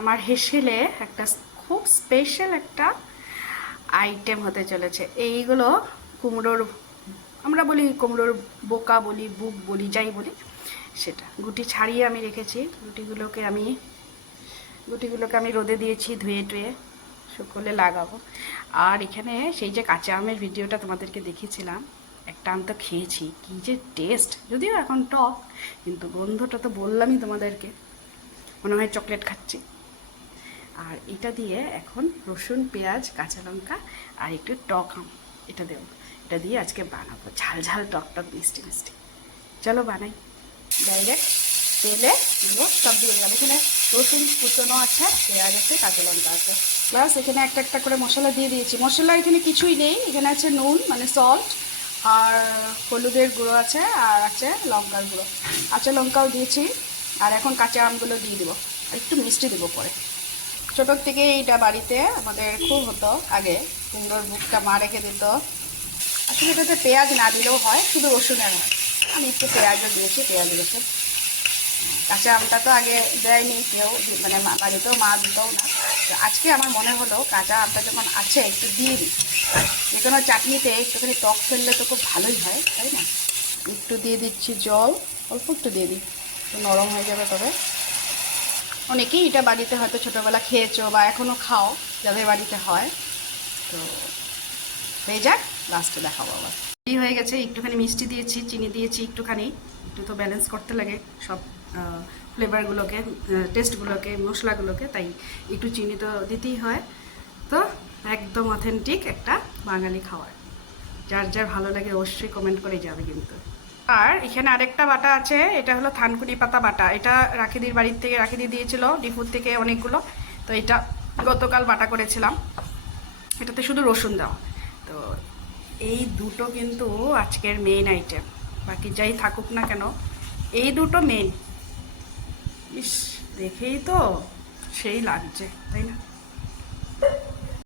আমার হেসেলে একটা খুব স্পেশাল একটা আইটেম হতে চলেছে। এইগুলো কুমড়োর, আমরা বলি কুমড়োর বোকা বলি, বুক বলি, যাই বলি সেটা। গুটি ছাড়িয়ে আমি রেখেছি। গুটিগুলোকে আমি রোদে দিয়েছি, ধুয়ে টুয়ে শুকোলে লাগাবো। আর এখানে সেই যে কাঁচা আমের ভিডিওটা তোমাদেরকে দেখিয়েছিলাম, একটা আম তো খেয়েছি, কী যে টেস্ট, যদিও এখন টক, কিন্তু গন্ধটা তো বললামই তোমাদেরকে, মনে হয় চকলেট খাচ্ছি। আর এটা দিয়ে এখন রসুন, পেঁয়াজ, কাঁচা লঙ্কা আর একটু টক আম এটা দেবো। এটা দিয়ে আজকে বানাবো ঝাল ঝাল টক টক মিষ্টি মিষ্টি। চলো বানাই। ডাইরেক্ট তেলে দেবো, সব দিয়ে দিলাম। এখানে রসুন কুচনো আছে, পেঁয়াজ আছে, কাঁচা লঙ্কা আছে, প্লাস এখানে একটা একটা করে মশলা দিয়ে দিয়েছি। মশলা এখানে কিছুই নেই, এখানে আছে নুন মানে সল্ট, আর হলুদের গুঁড়ো আছে, আর আছে লঙ্কার গুঁড়ো, কাঁচা লঙ্কাও দিয়েছি। আর এখন কাঁচা আমগুলো দিয়ে দেবো, আর একটু মিষ্টি দেবো পরে। ছোটোর থেকে এইটা বাড়িতে আমাদের খুব হতো আগে, কুমড়োর বুকটা মা রেখে দিত। আসলে এটাতে পেঁয়াজ না দিলেও হয়, শুধু রসুনের হয়। আমি একটু পেঁয়াজও দিয়েছি, পেঁয়াজ রসুন। কাঁচা আমটা তো আগে দেয়নি কেউ, মানে বাড়িতেও মা দিতেও না। তো আজকে আমার মনে হলো কাঁচা আমটা যখন আছে একটু দিয়ে দিই, যে কোনো চাটনিতে একটুখানি টক ফেললে তো খুব ভালোই হয়, তাই না? একটু দিয়ে দিচ্ছি জল, অল্প একটু দিয়ে দিই, একটু নরম হয়ে যাবে। তবে অনেকেই এটা বাড়িতে হয়তো ছোটোবেলা খেয়েছো বা এখনও খাও, যাদের বাড়িতে হয়। তো হয়ে যাক, লাস্টে দেখাবো আবার। এই হয়ে গেছে, একটুখানি মিষ্টি দিয়েছি, চিনি দিয়েছি একটুখানি, একটু তো ব্যালেন্স করতে লাগে সব ফ্লেভারগুলোকে, টেস্টগুলোকে, মশলাগুলোকে, তাই একটু চিনি তো দিতেই হয়। তো একদম অথেন্টিক একটা বাঙালি খাবার। যার যার ভালো লাগে অবশ্যই কমেন্ট করে যাবে কিন্তু। আর এখানে আরেকটা বাটা আছে, এটা হলো থানকুনি পাতা বাটা। এটা রাখিদির বাড়ির থেকে রাখিদি দিয়েছিল, ডিপুর থেকে অনেকগুলো। তো এটা গতকাল বাটা করেছিলাম, এটাতে শুধু রসুন দেওয়া। তো এই দুটো কিন্তু আজকের মেইন আইটেম, বাকি যাই থাকুক না কেন এই দুটো মেইন। ইস, দেখেই তো সেই লাগছে, তাই না?